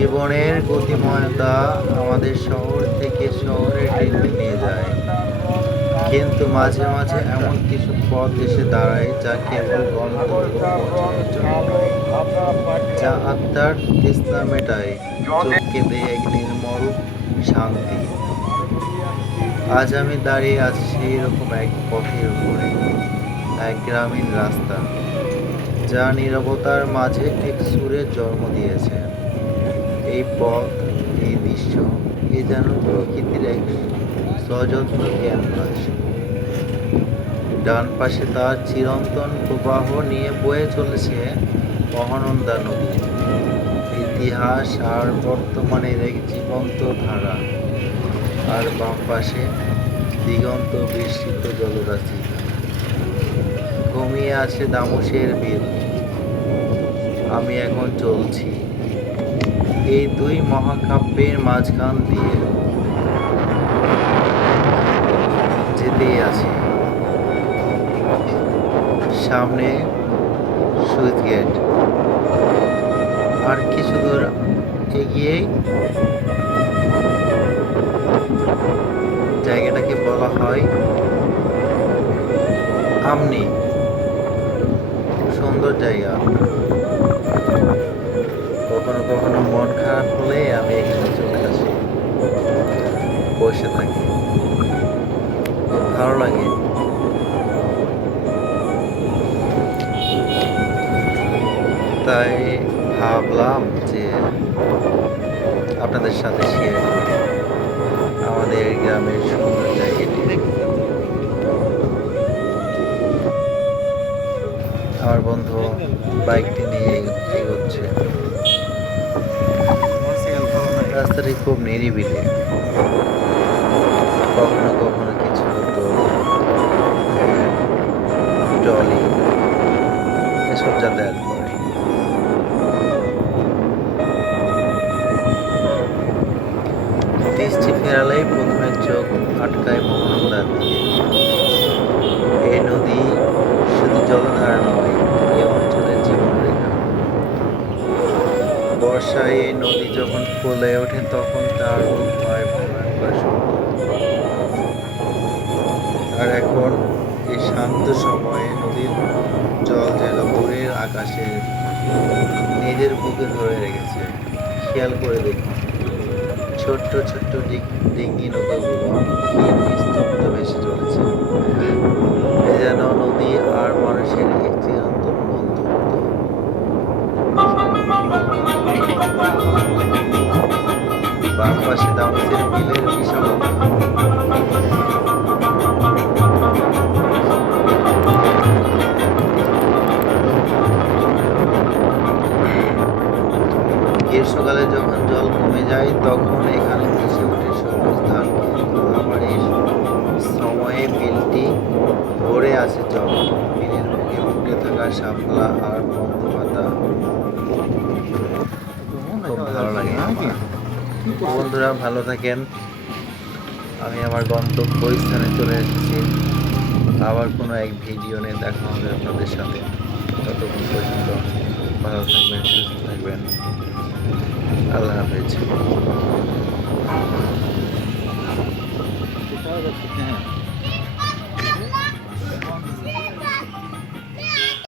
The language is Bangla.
জীবনের গতিময়তা আমাদের শহর থেকে শহরে টেনে নিয়ে যায়। কিন্তু মাঝে মাঝে এমন কিছু পথ এসে দাঁড়ায় যা কেবল যা আত্মার তৃষ্ণা মেটায়, চোখকে দেয় এক নির্মল শান্তি। আজ আমি দাঁড়িয়ে আছি সেই রকম এক পথের উপরে, এক গ্রামীণ রাস্তা, যা নীরবতার মাঝে এক সুরের জন্ম দিয়েছে। এই পথ, এই দৃশ্য, এ যেন প্রকৃতির এক সযত্ন ক্যানভাস ডান পাশে তার চিরন্তন প্রবাহ নিয়ে বয়ে চলেছে মহানন্দা নদী। ইতিহাস আর বর্তমানের এক জীবন্ত ধারা। আর বাম পাশে দিগন্ত বিস্তৃত জলরাশি। ঘুমিয়ে আছে দামুশের বিল আমি এখন চলছি। এই দুই মহাকাব্যের মাঝখান দিয়ে যেতেই আছে। সামনে সুইচ গেট। আর কিছু দূর এগিয়েই জায়গাটাকে বলা হয় আমনি। সুন্দর জায়গা। কখনো কখনো হলে আমি এখানে চলে আসি। বসে থাকি। ভালো লাগে। তাই ভাবলাম যে আপনাদের সাথে শেয়ার আমাদের গ্রামের সুন্দর জায়গাটি। আমার বন্ধু বাইকটি নিয়ে এগোচ্ছে। রাস্তাটি খুব নিরিবিলি। কখনো কখনো কিছু জলি এসব যাতায়াত করে। দৃষ্টি ফেরালেই এই নদী যখন ফুলে ওঠে তখন তার আর এখন এই শান্ত সময়ে নদীর জল যেন ভোরের আকাশে নিজের বুকে ধরে রেখেছে। খেয়াল করে দেখুন, ছোট্ট ছোট্ট ডিঙ্গি নৌকাগুলো বাম পাশে বিলের গ্রীষ্মকালে যখন জল কমে যায়, তখন এখানে ভেসে ওঠে সবুজ ধান। আবার এই সময়ে বিলটি ভরে আছে জল। বিলের মুখে ফুটে থাকা শাপলা আর বন্ধ পাতা খুব ভালো লাগে। বন্ধুরা, ভালো থাকেন। আমি আমার গন্তব্য স্থানে চলে এসেছি। আবার কোনো এক ভিডিও নিয়ে দেখা হবে আপনাদের সাথে। ততক্ষণ পর্যন্ত ভালো থাকবেন, সুস্থ থাকবেন। আল্লাহ হাফেজ।